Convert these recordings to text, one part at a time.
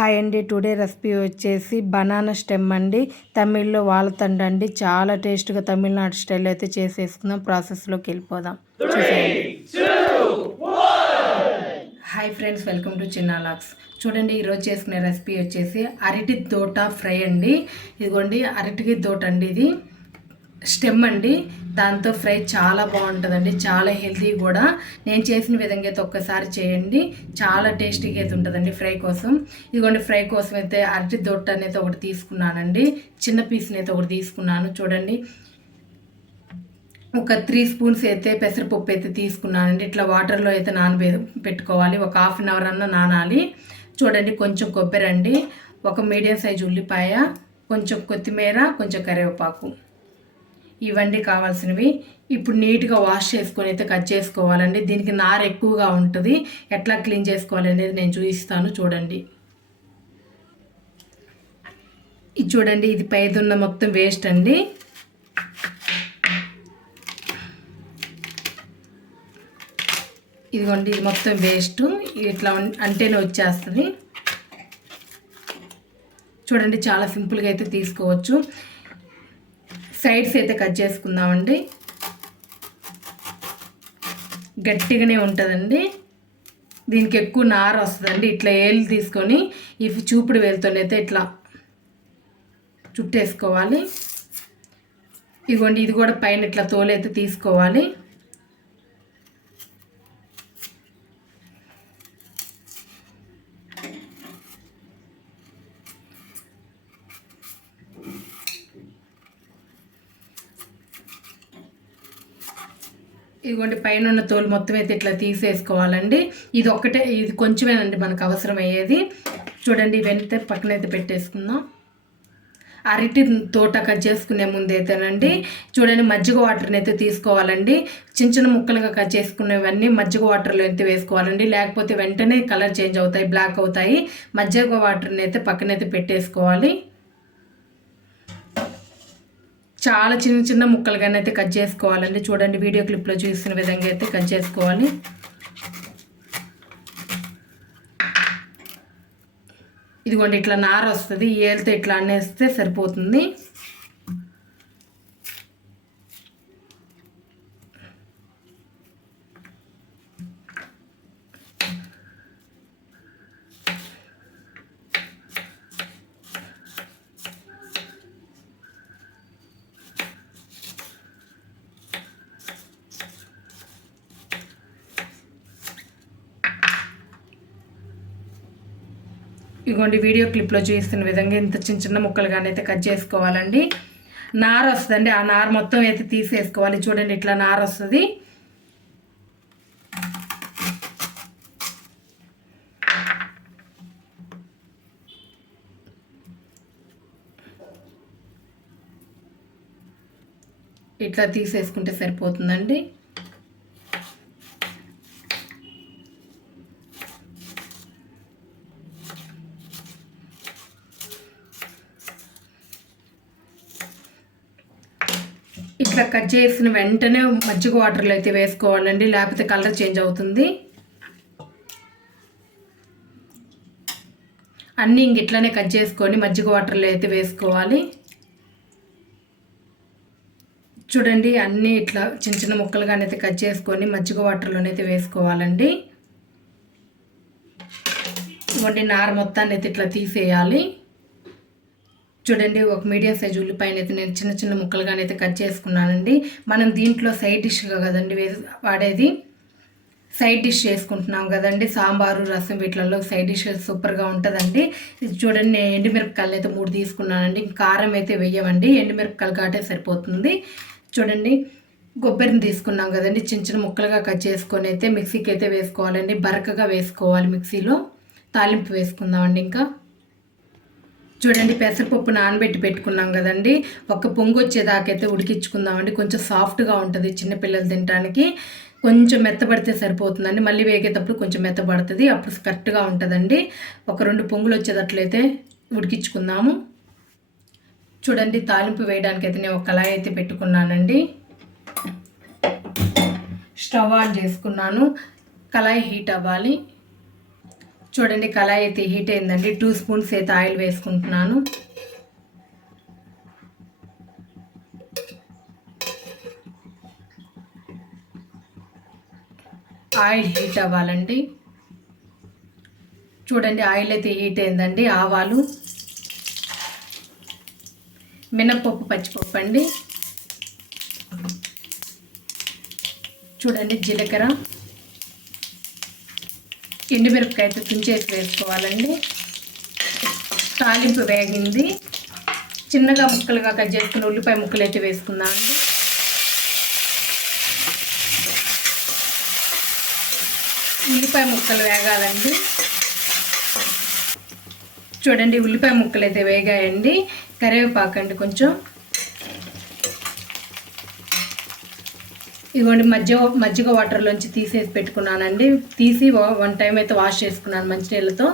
Hi అండి. Today recipe వచ్చేసి banana stem అండి. తమిళ్లో వాழைతండు అండి. చాలా టేస్ట్గా తమిళనాడు స్టైల్ అయితే చేసేసుకుందాం. ప్రాసెస్లోకి వెళ్ళిపోదాం. హాయ్ ఫ్రెండ్స్, వెల్కమ్ టు చిన్నా లాక్స్. చూడండి, ఈరోజు చేసుకునే రెసిపీ వచ్చేసి అరటి తోట ఫ్రై అండి. ఇదిగోండి అరటికి తోట అండి, ఇది స్టెమ్ అండి. దాంతో ఫ్రై చాలా బాగుంటుందండి, చాలా హెల్తీ కూడా. నేను చేసిన విధంగా అయితే ఒక్కసారి చేయండి, చాలా టేస్టీగా అయితే ఉంటుందండి ఫ్రై కోసం. ఇదిగోండి, ఫ్రై కోసం అయితే అరటి దొట్ట అనేది ఒకటి తీసుకున్నానండి, చిన్న పీస్ని అయితే ఒకటి తీసుకున్నాను. చూడండి, ఒక 3 స్పూన్స్ అయితే పెసరపప్పు అయితే తీసుకున్నానండి. ఇట్లా వాటర్లో అయితే పెట్టుకోవాలి, ఒక హాఫ్ అన్ అవర్ అన్న నానాలి. చూడండి, కొంచెం కొబ్బరి అండి, ఒక మీడియం సైజు ఉల్లిపాయ, కొంచెం కొత్తిమీర, కొంచెం కరివేపాకు, ఇవన్నీ కావాల్సినవి. ఇప్పుడు నీట్గా వాష్ చేసుకొని అయితే కట్ చేసుకోవాలండి. దీనికి నార ఎక్కువగా ఉంటుంది, ఎట్లా క్లీన్ చేసుకోవాలి అనేది నేను చూపిస్తాను. చూడండి, ఇది చూడండి, ఇది పైదున్న మొత్తం వేస్ట్ అండి. ఇదిగోండి, ఇది మొత్తం వేస్ట్, ఇట్లా అంటేనే వచ్చేస్తుంది. చూడండి, చాలా సింపుల్గా అయితే తీసుకోవచ్చు. సైడ్స్ అయితే కట్ చేసుకుందామండి. గట్టిగానే ఉంటుందండి, దీనికి ఎక్కువ నార వస్తుందండి. ఇట్లా ఏళ్ళు తీసుకొని ఇవి చూపుడు వేలుతోనైతే ఇట్లా చుట్టేసుకోవాలి. ఇదిగోండి, ఇది కూడా పైన ఇట్లా తోలైతే తీసుకోవాలి. ఇదిగోండి, పైన ఉన్న తోలు మొత్తం అయితే ఇట్లా తీసేసుకోవాలండి. ఇది ఒక్కటే, ఇది కొంచెమేనండి మనకు అవసరం అయ్యేది. చూడండి, ఇవన్నీ పక్కనైతే పెట్టేసుకుందాం. అరటి తోట కట్ చేసుకునే ముందు అయితేనండి, చూడండి, మజ్జిగ వాటర్ని అయితే తీసుకోవాలండి. చిన్న చిన్న ముక్కలుగా కట్ చేసుకునేవన్నీ మజ్జిగ వాటర్లో అయితే వేసుకోవాలండి, లేకపోతే వెంటనే కలర్ చేంజ్ అవుతాయి, బ్లాక్ అవుతాయి. మజ్జిగ వాటర్ని అయితే పక్కనైతే పెట్టేసుకోవాలి. చాలా చిన్న చిన్న ముక్కలుగానే అయితే కట్ చేసుకోవాలండి. చూడండి, వీడియో క్లిప్లో చూసిన విధంగా అయితే కట్ చేసుకోవాలి. ఇదిగోండి, ఇట్లా నార వస్తుంది, ఏళ్ళతో ఇట్లా అనేస్తే సరిపోతుంది. ఇదిగోండి, వీడియో క్లిప్లో చూస్తున్న విధంగా ఇంత చిన్న చిన్న ముక్కలుగానైతే కట్ చేసుకోవాలండి. నార వస్తుందండి, ఆ నార మొత్తం అయితే తీసేసుకోవాలి. చూడండి, ఇట్లా నార వస్తుంది. ఇట్లా తీసేసుకుంటే సరిపోతుందండి. ఇట్లా కట్ చేసిన వెంటనే మజ్జిగ వాటర్లో అయితే వేసుకోవాలండి, లేకపోతే కలర్ చేంజ్ అవుతుంది. అన్నీ ఇంక ఇట్లానే కట్ చేసుకొని మజ్జిగ వాటర్లో అయితే వేసుకోవాలి. చూడండి, అన్నీ ఇట్లా చిన్న చిన్న ముక్కలుగానైతే కట్ చేసుకొని మజ్జిగ వాటర్లోనైతే వేసుకోవాలండి. ఇవ్వండి, నార మొత్తాన్ని అయితే ఇట్లా తీసేయాలి. చూడండి, ఒక మీడియం సైజు ఉల్లిపాయను అయితే నేను చిన్న చిన్న ముక్కలుగానైతే కట్ చేసుకున్నానండి. మనం దీంట్లో సైడ్ డిష్గా కదండి వాడేది, సైడ్ డిష్ చేసుకుంటున్నాం కదండి, సాంబారు, రసం, వీటిలలో సైడ్ డిష్ సూపర్గా ఉంటుందండి. ఇది చూడండి, నేను ఎండుమిరపకాయలు అయితే 3 తీసుకున్నానండి. కారం అయితే వేయమండి, ఎండుమిరపకాయలు కాటే సరిపోతుంది. చూడండి, కొబ్బరిని తీసుకున్నాం కదండి, చిన్న చిన్న ముక్కలుగా కట్ చేసుకొని అయితే మిక్సీకి అయితే వేసుకోవాలండి. బరకగా వేసుకోవాలి మిక్సీలో. తాలింపు వేసుకుందామండి. ఇంకా చూడండి, పెసరపప్పు నానబెట్టి పెట్టుకున్నాం కదండి, ఒక పొంగు వచ్చేదాకైతే ఉడికించుకుందామండి. కొంచెం సాఫ్ట్గా ఉంటుంది, చిన్నపిల్లలు తినడానికి. కొంచెం మెత్తబడితే సరిపోతుందండి, మళ్ళీ వేగేటప్పుడు కొంచెం మెత్తబడుతుంది, అప్పుడు కరెక్ట్గా ఉంటుందండి. ఒక 2 పొంగులు వచ్చేటట్లయితే ఉడికించుకుందాము. చూడండి, తాలింపు వేయడానికి అయితే నేను ఒక కళాయి అయితే పెట్టుకున్నానండి. స్టవ్ ఆన్ చేసుకున్నాను, కళాయి హీట్ అవ్వాలి. చూడండి కళాయి అయితే హీట్ అయిందండి. 2 స్పూన్స్ అయితే ఆయిల్ వేసుకుంటున్నాను. ఆయిల్ హీట్ అవ్వాలండి. చూడండి ఆయిల్ అయితే హీట్ అయిందండి. ఆవాలు, మినప్పప్పు, పచ్చిపప్పు అండి. చూడండి జీలకర్ర, ఎండుమిరపకాయ అయితే తుంచేసి వేసుకోవాలండి. తాలింపు వేగింది. చిన్నగా ముక్కలుగా కట్ చేసుకుని ఉల్లిపాయ ముక్కలు అయితే వేసుకుందామండి. ఉల్లిపాయ ముక్కలు వేగాలండి. చూడండి ఉల్లిపాయ ముక్కలు అయితే వేగాయండి. కరివేపాకండి కొంచెం. ఇదిగోండి మజ్జిగ వాటర్లోంచి తీసేసి పెట్టుకున్నానండి. తీసి 1 టైం అయితే వాష్ చేసుకున్నాను మంచినీళ్ళతో.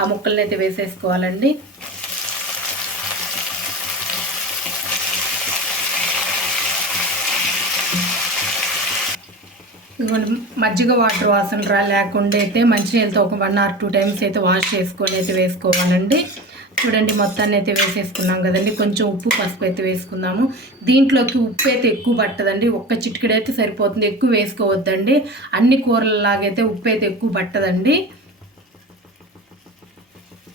ఆ ముక్కల్ని అయితే వేసేసుకోవాలండి. ఇదిగోండి మజ్జిగ వాటర్ వాసన లేకుండా అయితే మంచినీళ్ళతో ఒక 1 or 2 టైమ్స్ అయితే వాష్ చేసుకొని అయితే వేసుకోవాలండి. చూడండి మొత్తాన్ని అయితే వేసేసుకున్నాం కదండి. కొంచెం ఉప్పు, పసుపు అయితే వేసుకుందాము. దీంట్లోకి ఉప్పు అయితే ఎక్కువ పట్టదండి. ఒక్క చిటికెడు అయితే సరిపోతుంది. ఎక్కువ వేసుకోవద్దండి. అన్ని కూరలలాగైతే ఉప్పు అయితే ఎక్కువ పట్టదండి.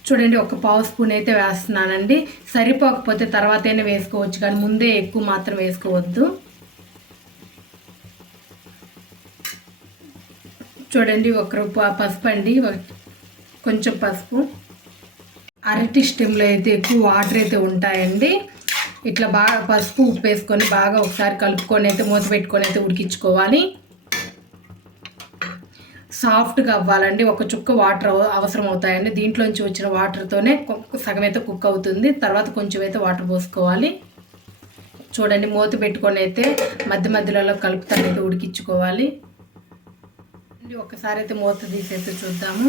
చూడండి ఒక 1/2 స్పూన్ అయితే వేస్తున్నానండి. సరిపోకపోతే తర్వాతైనా వేసుకోవచ్చు, కానీ ముందే ఎక్కువ మాత్రం వేసుకోవద్దు. చూడండి 1 రూపాయి పసుపు అండి, కొంచెం పసుపు. అరటి స్టెమ్లో అయితే ఎక్కువ వాటర్ అయితే ఉంటాయండి. ఇట్లా బాగా పసుపు, ఉప్పు వేసుకొని బాగా ఒకసారి కలుపుకొని అయితే మూత పెట్టుకొని అయితే ఉడికించుకోవాలి. సాఫ్ట్గా అవ్వాలండి. ఒక చుక్క వాటర్ అవసరం అవుతాయండి. దీంట్లోంచి వచ్చిన వాటర్తోనే సగం అయితే కుక్ అవుతుంది. తర్వాత కొంచెం అయితే వాటర్ పోసుకోవాలి. చూడండి మూత పెట్టుకొని అయితే మధ్య మధ్యలో కలుపుతాను అయితే ఉడికించుకోవాలి. ఒకసారి అయితే మూత తీసేసి చూద్దాము.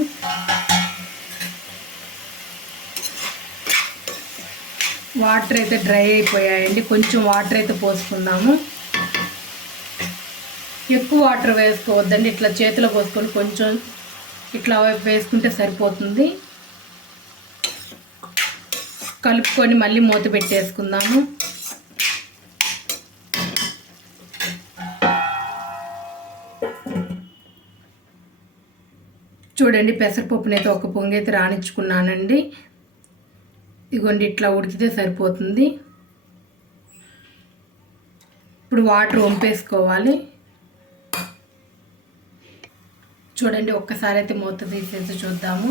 వాటర్ అయితే డ్రై అయిపోయాయండి. కొంచెం వాటర్ అయితే పోసుకుందాము. ఎక్కువ వాటర్ వేసుకోవద్దండి. ఇట్లా చేతిలో పోసుకొని కొంచెం ఇట్లా వేసుకుంటే సరిపోతుంది. కలుపుకొని మళ్ళీ మూత పెట్టేసుకుందాము. చూడండి పెసరపప్పునైతే ఒక పొంగైతే రాణించుకున్నానండి. ఇగోండి ఇట్లా ఉడికితే సరిపోతుంది. ఇప్పుడు వాటర్ వంపేసుకోవాలి. చూడండి ఒక్కసారి అయితే మూత తీసేసి చూద్దాము.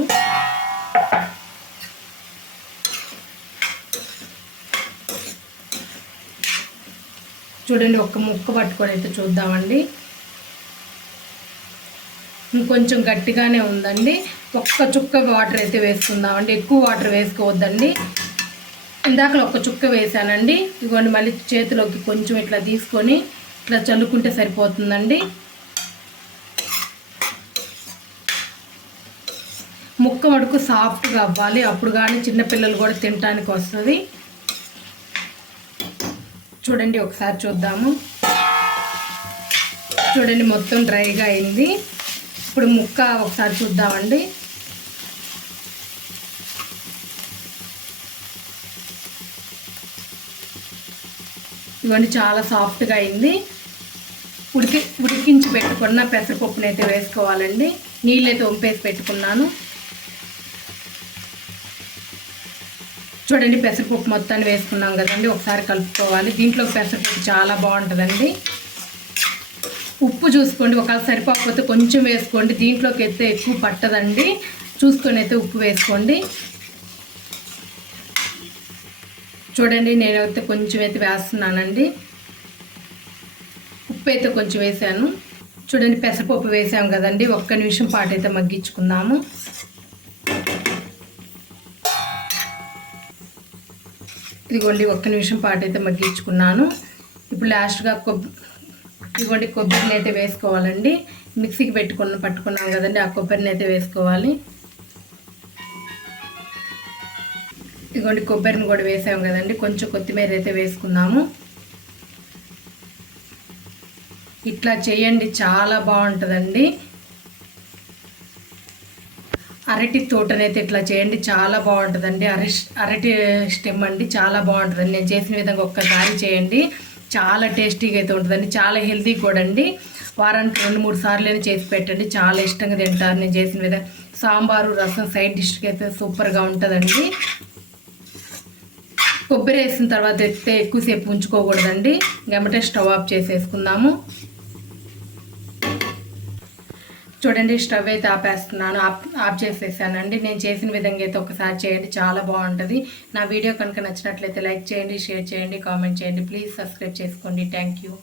చూడండి ఒక్క ముక్క పట్టుకొని అయితే చూద్దామండి. ఇంకొంచెం గట్టిగానే ఉందండి. ఒక్క చుక్క వాటర్ అయితే వేసుకుందామండి. ఎక్కువ వాటర్ వేసుకోవద్దండి. ఇందాకలో ఒక్క చుక్క వేసానండి. ఇదిగోండి మళ్ళీ చేతిలోకి కొంచెం ఇట్లా తీసుకొని ఇట్లా చల్లుకుంటే సరిపోతుందండి. ముక్క మడుకు సాఫ్ట్గా అవ్వాలి. అప్పుడు కానీ చిన్నపిల్లలు కూడా తినడానికి వస్తుంది. చూడండి ఒకసారి చూద్దాము. చూడండి మొత్తం డ్రైగా అయింది. ఇప్పుడు ముక్క ఒకసారి చూద్దామండి. ఇవన్నీ చాలా సాఫ్ట్గా అయింది. ఉడికించి పెట్టుకున్న పెసరపప్పుని అయితే వేసుకోవాలండి. నీళ్ళైతే వంపేసి పెట్టుకున్నాను. చూడండి పెసరపప్పు మొత్తాన్ని వేసుకున్నాం కదండి. ఒకసారి కలుపుకోవాలి. దీంట్లో పెసరపప్పు చాలా బాగుంటుందండి. ఉప్పు చూసుకోండి. ఒకవేళ సరిపోకపోతే కొంచెం వేసుకోండి. దీంట్లోకి అయితే ఎక్కువ పట్టదండి. చూసుకొని అయితే ఉప్పు వేసుకోండి. చూడండి నేనైతే కొంచెం అయితే వేస్తున్నానండి. ఉప్పు అయితే కొంచెం వేసాను. చూడండి పెసరపప్పు వేసాం కదండి. 1 నిమిషం పాటు అయితే మగ్గించుకుందాము. ఇదిగోండి 1 నిమిషం పాటు అయితే మగ్గించుకున్నాను. ఇప్పుడు లాస్ట్గా ఇదిగోండి కొబ్బరిని అయితే వేసుకోవాలండి. మిక్సీకి పట్టుకున్నాం కదండి. ఆ కొబ్బరిని అయితే వేసుకోవాలి. ఇదిగోండి కొబ్బరిని కూడా వేసాము కదండి. కొంచెం కొత్తిమీర అయితే వేసుకుందాము. ఇట్లా చేయండి, చాలా బాగుంటుందండి. అరటి తోటనైతే ఇట్లా చేయండి, చాలా బాగుంటుందండి. అరటి స్టెమ్ అండి, చాలా బాగుంటుందండి. నేను చేసిన విధంగా ఒక్కసారి చేయండి, చాలా టేస్టీగా అయితే ఉంటుందండి, చాలా హెల్తీ కూడా అండి. వారానికి 2-3 సార్లు చేసి పెట్టండి, చాలా ఇష్టంగా తింటారు. నేను చేసిన విధంగా సాంబారు రసం సైడ్ డిష్కి అయితే సూపర్గా ఉంటుందండి. కొబ్బరి వేసిన తర్వాత అయితే ఎక్కువసేపు ఉంచుకోకూడదండి, వెంబటే స్టవ్ ఆఫ్ చేసేసుకుందాము. చూడండి, స్టవ్ అయితే ఆపేస్తున్నాను, ఆఫ్ చేసేసానండి. నేను చేసిన విధంగా అయితే ఒకసారి చేయండి, చాలా బాగుంటుంది. నా వీడియో కనుక నచ్చినట్లయితే లైక్ చేయండి, షేర్ చేయండి, కామెంట్ చేయండి. ప్లీజ్ సబ్స్క్రైబ్ చేసుకోండి. Thank you.